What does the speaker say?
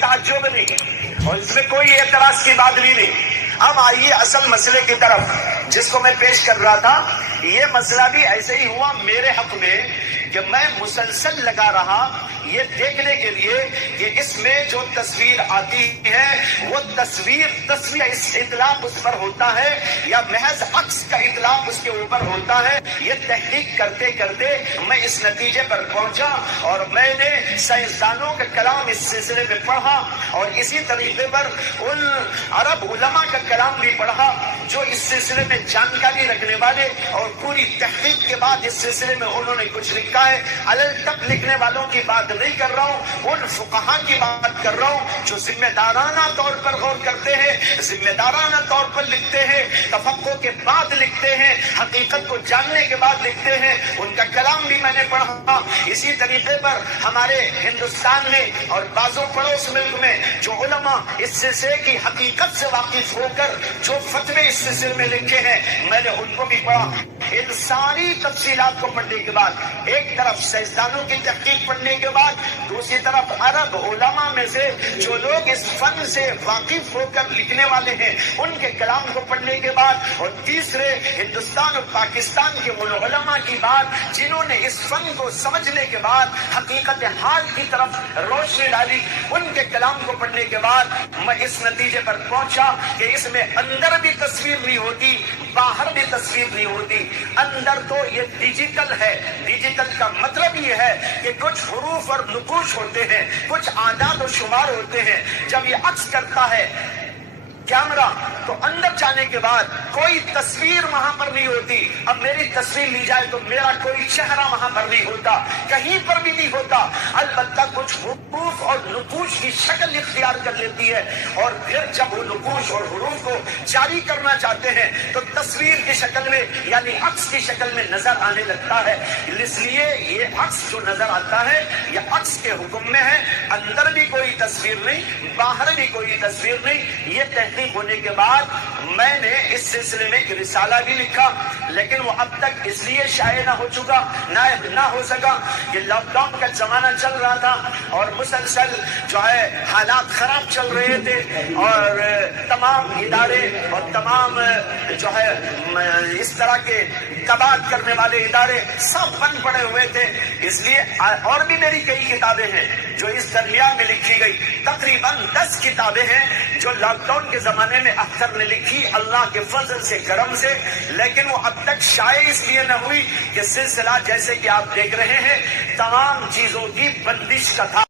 تعجب نہیں اور اس میں کوئی اعتراض کی بات بھی نہیں۔ اب آئیے اصل مسئلے کی طرف جس کو میں پیش کر رہا تھا۔ یہ مسئلہ بھی ایسے ہی ہوا میرے حق میں کہ میں مسلسل لگا رہا یہ دیکھنے کے لیے کہ اس میں جو تصویر آتی ہے وہ تصویر اس اطلاق اس پر ہوتا ہے یا محض عکس کا اطلاق اس کے اوپر ہوتا ہے۔ یہ تحقیق کرتے کرتے میں اس نتیجے پر پہنچا اور میں نے سائنسدانوں کا کلام اس سلسلے میں پڑھا اور اسی طریقے پر ان عرب علماء کا کلام بھی پڑھا جو اس سلسلے میں جانکاری رکھنے والے اور پوری تحقیق کے بعد اس سلسلے میں انہوں نے کچھ لکھا ہے۔ علل تک لکھنے والوں کی بات نہیں کر رہا ہوں، ان فقہاء کی بات کر رہا ہوں جو ذمہ دارانہ طور پر غور کرتے ہیں، ذمہ دارانہ طور پر لکھتے ہیں، تفقہ کے بعد لکھتے ہیں، حقیقت کو جاننے کے بعد لکھتے ہیں۔ ان کا کلام بھی میں نے پڑھا۔ اسی طریقے پر ہمارے ہندوستان میں اور بعضوں پڑوس ملک میں جو علماء اس سلسلے کی حقیقت سے واقف ہو کر جو فتوے اس سلسلے میں لکھے ہیں میں نے ان کو بھی پڑھا۔ ان ساری تفصیلات کو پڑھنے کے بعد ایک طرف سائنسدانوں کی تحقیق پڑھنے کے بعد دوسری طرف عرب علماء میں سے جو لوگ اس فن سے واقف ہو کر لکھنے والے ہیں ان کے کلام کو پڑھنے کے بعد اور تیسرے ہندوستان اور پاکستان کے وہ علماء کی بات جنہوں نے اس فن کو سمجھنے کے بعد حقیقت حال کی طرف روشنی ڈالی ان کے کلام کو پڑھنے کے بعد میں اس نتیجے پر پہنچا کہ اس میں اندر بھی تصویر نہیں ہوتی باہر بھی تصویر نہیں ہوتی۔ اندر تو یہ ڈیجیٹل ہے، ڈیجیٹل کا مطلب یہ ہے کہ کچھ حروف اور نقوش ہوتے ہیں، کچھ اعداد و شمار ہوتے ہیں۔ جب یہ عکس کرتا ہے کیمرہ تو اندر جانے کے بعد کوئی تصویر وہاں پر نہیں ہوتی۔ اب میری تصویر لی جائے تو میرا کوئی چہرہ وہاں پر نہیں ہوتا، کہیں پر بھی نہیں ہوتا، البتہ کچھ حروف اور نقوش کی شکل اختیار کر لیتی ہے اور پھر جب وہ نقوش اور حروف کو جاری کرنا چاہتے ہیں تو تصویر کی شکل میں یعنی عکس کی شکل میں نظر آنے لگتا ہے۔ اس لیے یہ عکس جو نظر آتا ہے یہ عکس کے حکم میں ہے، اندر بھی کوئی تصویر نہیں باہر بھی کوئی تصویر نہیں۔ یہ تحقیق ہونے کے بعد میں نے اس سلسلے میں ایک رسالہ بھی لکھا لیکن وہ اب تک اس لیے شائع نہ ہو سکا کہ لاک ڈاؤن کا زمانہ چل رہا تھا اور مسلسل جو ہے حالات خراب چل رہے تھے اور تمام ادارے اور تمام جو ہے اس طرح کے تباہ کرنے والے ادارے سب بند پڑے ہوئے تھے۔ اس لیے اور بھی میری کئی کتابیں ہیں جو اس درمیان میں لکھی گئی، تقریباً 10 کتابیں ہیں جو لاک ڈاؤن کے زمانے میں اختر نے لکھی اللہ کے فضل سے کرم سے، لیکن وہ اب تک شائع اس لیے نہ ہوئی کہ سلسلہ جیسے کہ آپ دیکھ رہے ہیں تمام چیزوں کی بندش کا تھا۔